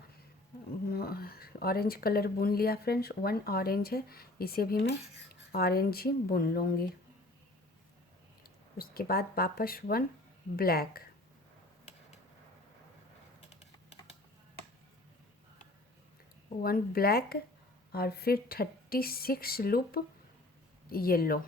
ऑरेंज कलर बुन लिया फ्रेंड्स। 1 ऑरेंज है, इसे भी मैं ऑरेंज ही बुन लूँगी। उसके बाद वापस 1 ब्लैक, 1 ब्लैक, और फिर 36 लूप येलो।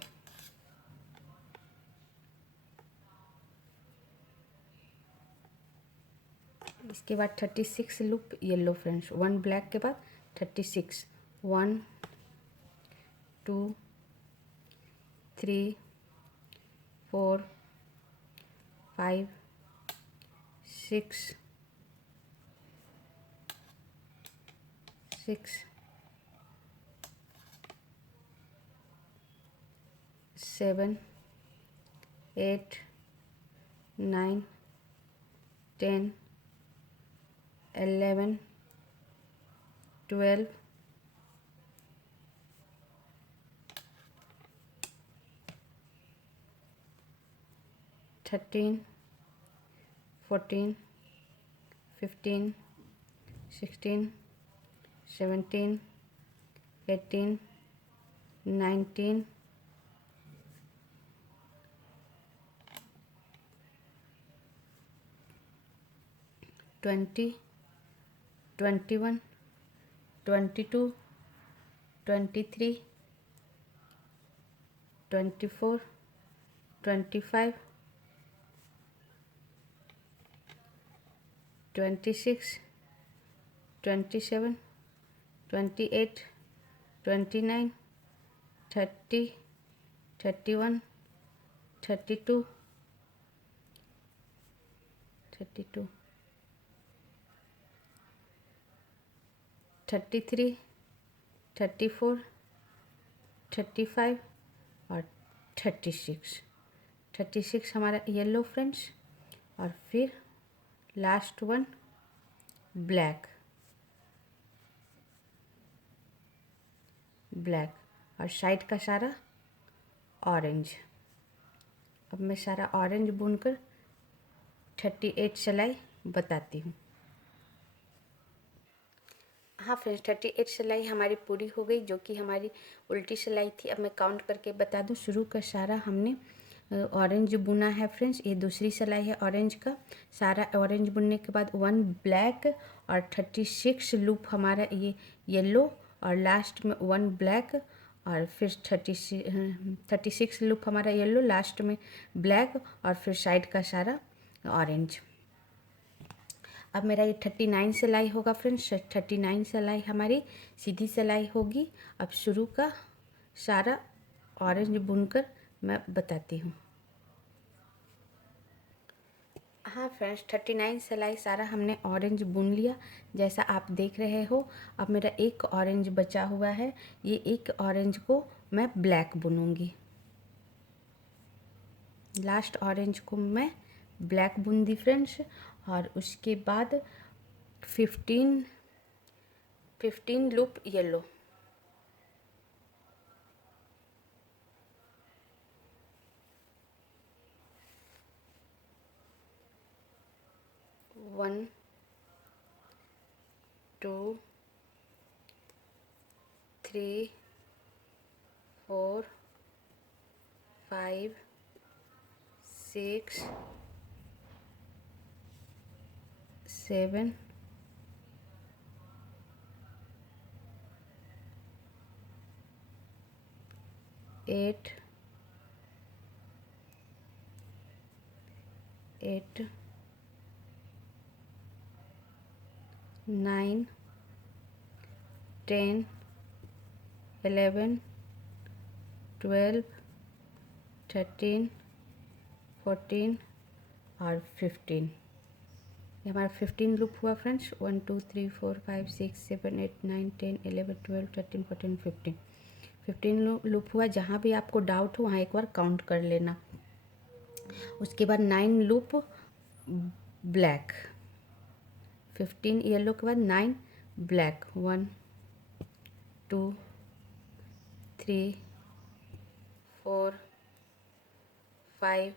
इसके बाद 36 लूप येलो फ्रेंड्स। 1 ब्लैक के बाद 36, 1 2 3 4 5 6 7 8 9 10 11 12 13 14 15 16 17 18 19 20 21 22 23 24 25 26 27 28 29 30 31 32 33 34 35 और 36 हमारा येलो फ्रेंड्स। और फिर लास्ट 1 ब्लैक, और साइड का सारा ऑरेंज। अब मैं सारा ऑरेंज बुनकर 38 सिलाई बताती हूँ। हाँ फ्रेंड्स, 38 सिलाई हमारी पूरी हो गई, जो कि हमारी उल्टी सिलाई थी। अब मैं काउंट करके बता दूँ, शुरू का सारा हमने ऑरेंज बुना है फ्रेंड्स। ये दूसरी सिलाई है ऑरेंज का। सारा ऑरेंज बुनने के बाद 1 ब्लैक और 36 लूप हमारा ये येलो, और लास्ट में 1 ब्लैक, और फिर 36 लूप हमारा येलो, लास्ट में ब्लैक, और फिर साइड का सारा ऑरेंज। अब मेरा ये 39 सिलाई होगा फ्रेंड्स। 39 सिलाई हमारी सीधी सिलाई होगी। अब शुरू का सारा ऑरेंज बुनकर मैं बताती हूँ। हाँ फ्रेंड्स, 39 सिलाई सारा हमने ऑरेंज बुन लिया, जैसा आप देख रहे हो। अब मेरा एक ऑरेंज बचा हुआ है, ये एक ऑरेंज को मैं ब्लैक बुनूंगी। लास्ट ऑरेंज को मैं ब्लैक बुन दी फ्रेंड्स, और उसके बाद 15 लूप येलो। वन 2 3 4 5 6 7 8 9 10 11 12 13 14 और 15। ये हमारा 15 लूप हुआ फ्रेंड्स। 1 2 3 4 5 6 7 8 9 10 11 12 13 14 15। 15 लूप हुआ। जहाँ भी आपको डाउट हो वहाँ एक बार काउंट कर लेना। उसके बाद 9 लूप ब्लैक, 15 येलो के बाद 9 ब्लैक। 1 2 3 4 5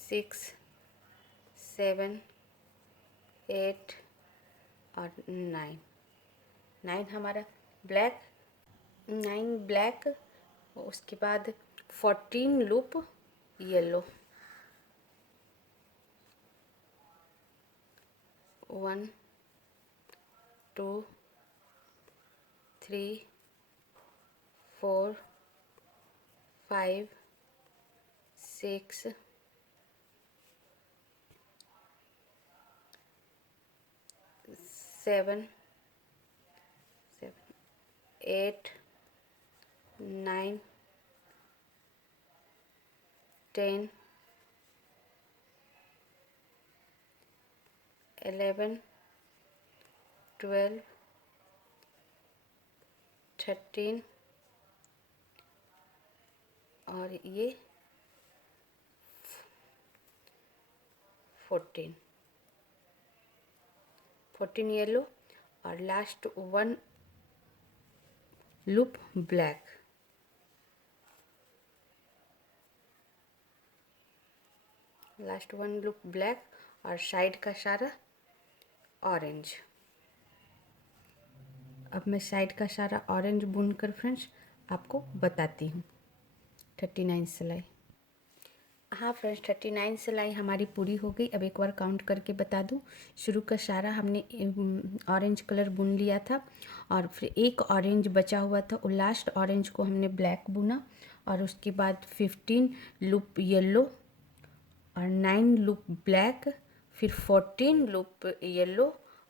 6 7 8 और 9 हमारा ब्लैक, 9 ब्लैक। उसके बाद 14 लूप येलो। 1 2 3 4 5 6 7 8 9 10 11 12 13 और ये 14 येलो और last 1 loop black. Last 1 loop black और साइड का सारा ऑरेंज। अब मैं साइड का सारा ऑरेंज बुनकर फ्रेंड्स आपको बताती हूँ। 39 सिलाई। हाँ फ्रेंड्स, 39 सिलाई हमारी पूरी हो गई। अब एक बार काउंट करके बता दूँ। शुरू का सारा हमने ऑरेंज कलर बुन लिया था और फिर एक ऑरेंज बचा हुआ था, वो लास्ट ऑरेंज को हमने ब्लैक बुना और उसके बाद 15 लूप येलो और 9 लूप ब्लैक, फिर 14 लूप येलो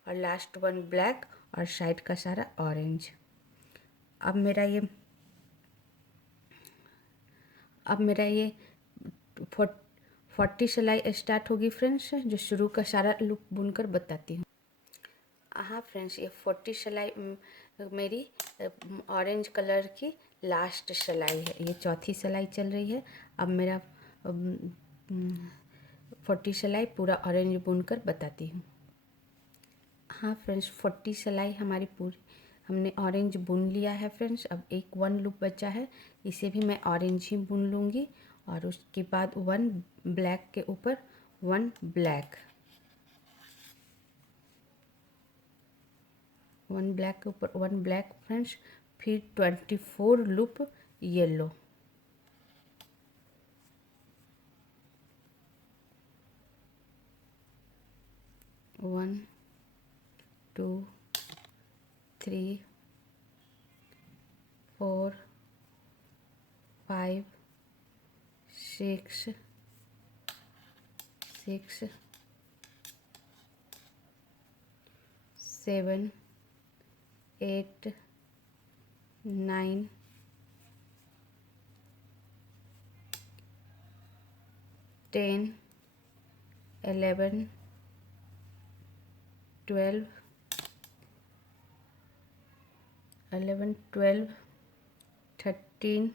और लास्ट 1 ब्लैक और साइड का सारा ऑरेंज। अब मेरा ये 40 सिलाई स्टार्ट होगी फ्रेंड्स, जो शुरू का सारा लूप बुनकर बताती हूँ। हाँ फ्रेंड्स, ये 40 सिलाई मेरी ऑरेंज कलर की लास्ट सिलाई है। ये चौथी सिलाई चल रही है। अब मेरा 40 सिलाई पूरा ऑरेंज बुनकर बताती हूँ। हाँ फ्रेंड्स, 40 सिलाई हमारी पूरी हमने ऑरेंज बुन लिया है फ्रेंड्स। अब एक 1 लूप बचा है, इसे भी मैं ऑरेंज ही बुन लूँगी और उसके बाद 1 ब्लैक के ऊपर 1 ब्लैक, 1 ब्लैक के ऊपर 1 ब्लैक फ्रेंड्स। फिर 24 लूप येलो, 1 2 3 4 5 6 7 8 9 10 11 12 13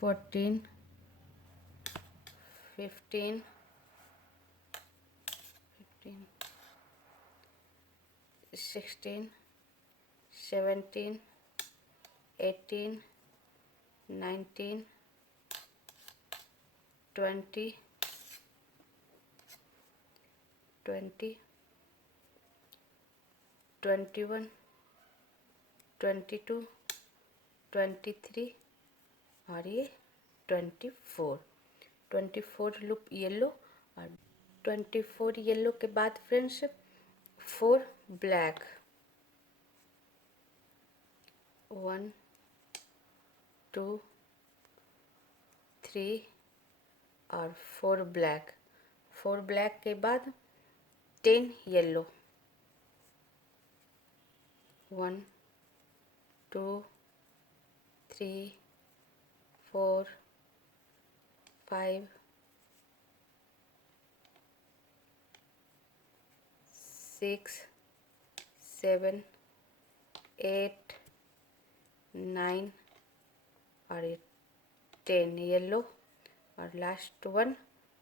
14 15 16 17 18 19 20 20, 21, 22, 23 और ये 24 लूप येलो। और 24 येलो के बाद फ्रेंड्स 4 ब्लैक, 1 2 3 और 4 ब्लैक। 4 ब्लैक के बाद 10 येलो, 1 2 3 4 5 6 7 8 9 और 10 येलो और लास्ट 1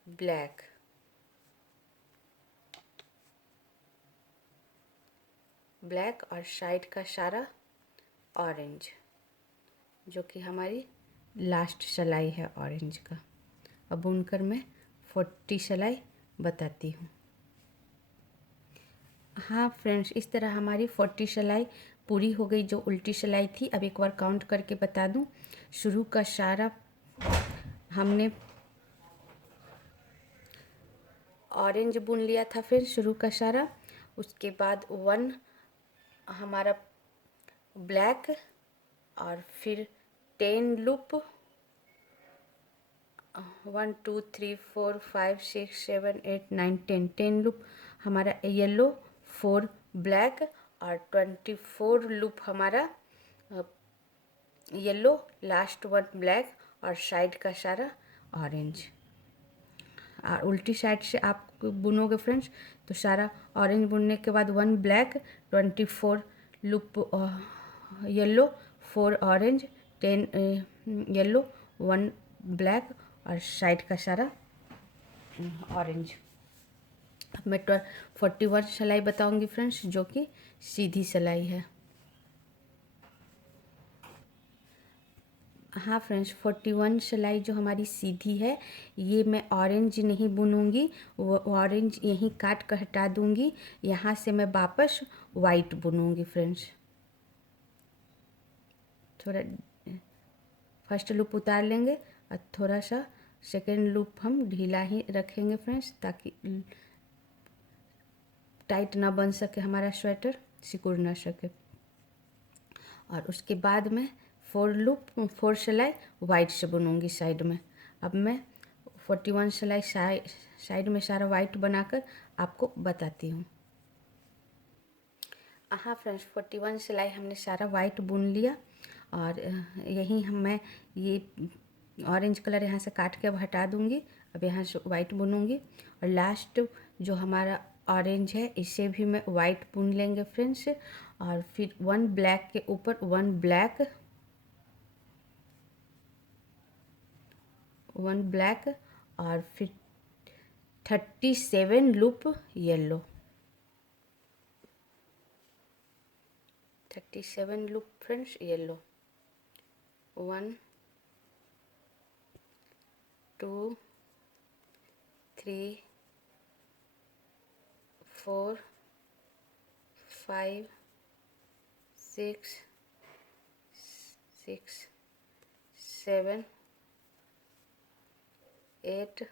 ब्लैक। और साइड का सारा ऑरेंज, जो कि हमारी लास्ट सिलाई है ऑरेंज का। अब बुनकर मैं 40 सिलाई बताती हूँ। हाँ फ्रेंड्स, इस तरह हमारी 40 सिलाई पूरी हो गई जो उल्टी सिलाई थी। अब एक बार काउंट करके बता दूँ। शुरू का सारा हमने ऑरेंज बुन लिया था फ्रेंड्स, शुरू का सारा। उसके बाद 1 हमारा ब्लैक और फिर 10 लूप, 1 2 3 4 5 6 7 8 9 10 लूप हमारा येलो, 4 ब्लैक और 24 लूप हमारा येलो, लास्ट 1 ब्लैक और साइड का सारा ऑरेंज। और उल्टी साइड से आप बुनोगे फ्रेंड्स तो सारा ऑरेंज बुनने के बाद 1 black, 24 loop yellow, 4 orange, 10 yellow, 1 black और साइड का सारा ऑरेंज। अब मैं 41 सिलाई बताऊंगी फ्रेंड्स, जो कि सीधी सिलाई है। हाँ फ्रेंड्स, 41 सिलाई जो हमारी सीधी है, ये मैं ऑरेंज नहीं बुनूंगी, वो ऑरेंज यहीं काट कर हटा दूंगी। यहाँ से मैं वापस वाइट बुनूंगी फ्रेंड्स। थोड़ा फर्स्ट लूप उतार लेंगे और थोड़ा सा सेकेंड लूप हम ढीला ही रखेंगे फ्रेंड्स, ताकि टाइट ना बन सके, हमारा स्वेटर सिकुड़ ना सके। और उसके बाद मैं 4 सिलाई वाइट से बुनूंगी साइड में। अब मैं 41 सिलाई साइड में सारा वाइट बनाकर आपको बताती हूँ। हाँ फ्रेंड्स, 41 सिलाई हमने सारा वाइट बुन लिया और यही मैं ये ऑरेंज कलर यहाँ से काट के अब हटा दूँगी। अब यहाँ से वाइट बुनूंगी और लास्ट जो हमारा ऑरेंज है इसे भी मैं वाइट बुन लेंगे फ्रेंड्स। और फिर 1 ब्लैक के ऊपर 1 ब्लैक, 1 ब्लैक और फिर 37 loop yellow, 37 loop friends yellow, 1 2 3 4 5 6 7 8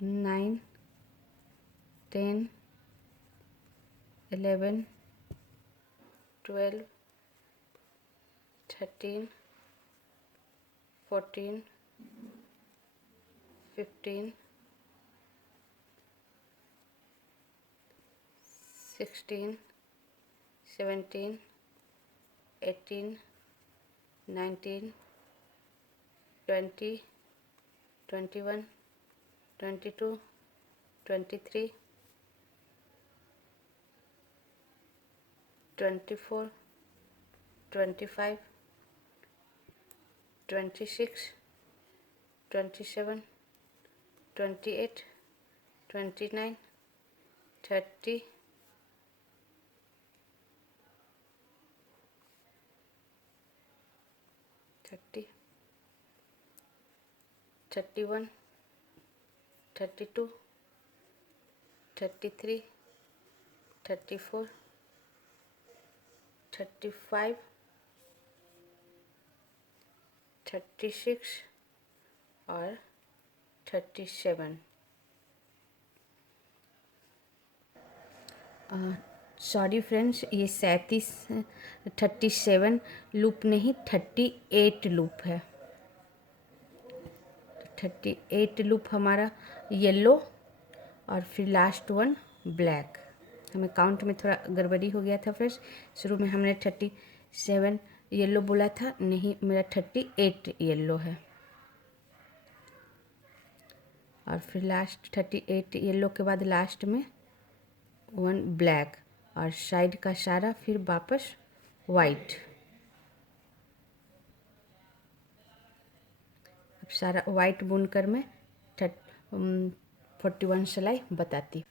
9 10 11 12 13 14 15 16 17 18 19 20 21 22 23 24 25 26 27 28 29 30 30, 31, 32, 33, 34, 35, 36 और 37। सॉरी फ्रेंड्स, ये 37 लूप नहीं 38 लूप है। 38 लूप हमारा येलो और फिर लास्ट वन ब्लैक। हमें काउंट में थोड़ा गड़बड़ी हो गया था फ्रेंड्स। शुरू में हमने 37 येलो बोला था, नहीं मेरा 38 येलो है। और फिर लास्ट 38 येलो के बाद लास्ट में 1 ब्लैक और साइड का सारा फिर वापस वाइट। अब सारा वाइट बुनकर मैं 41 सिलाई बताती।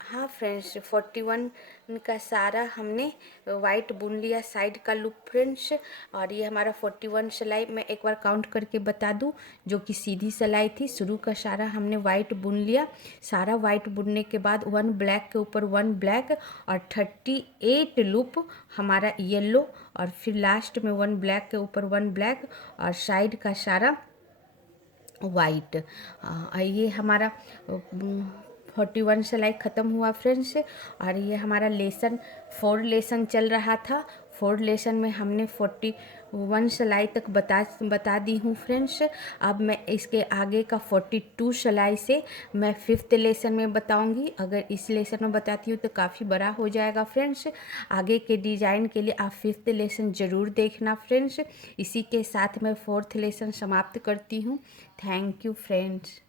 हाँ फ्रेंड्स, 41 का सारा हमने वाइट बुन लिया साइड का लूप फ्रेंड्स। और ये हमारा 41 सिलाई मैं एक बार काउंट करके बता दूं, जो कि सीधी सिलाई थी। शुरू का सारा हमने वाइट बुन लिया। सारा वाइट बुनने के बाद 1 ब्लैक के ऊपर 1 ब्लैक और 38 लूप हमारा येलो और फिर लास्ट में 1 ब्लैक के ऊपर 1 ब्लैक और साइड का सारा वाइट। ये हमारा 41 सिलाई ख़त्म हुआ फ्रेंड्स। और ये हमारा लेसन 4 लेसन चल रहा था। 4 लेसन में हमने 41 सिलाई तक बता दी हूँ फ्रेंड्स। अब मैं इसके आगे का 42 सिलाई से मैं 5th लेसन में बताऊँगी। अगर इस लेसन में बताती हूँ तो काफ़ी बड़ा हो जाएगा फ्रेंड्स। आगे के डिज़ाइन के लिए आप 5th लेसन ज़रूर देखना फ्रेंड्स। इसी के साथ मैं 4th लेसन समाप्त करती हूँ। Thank you friends.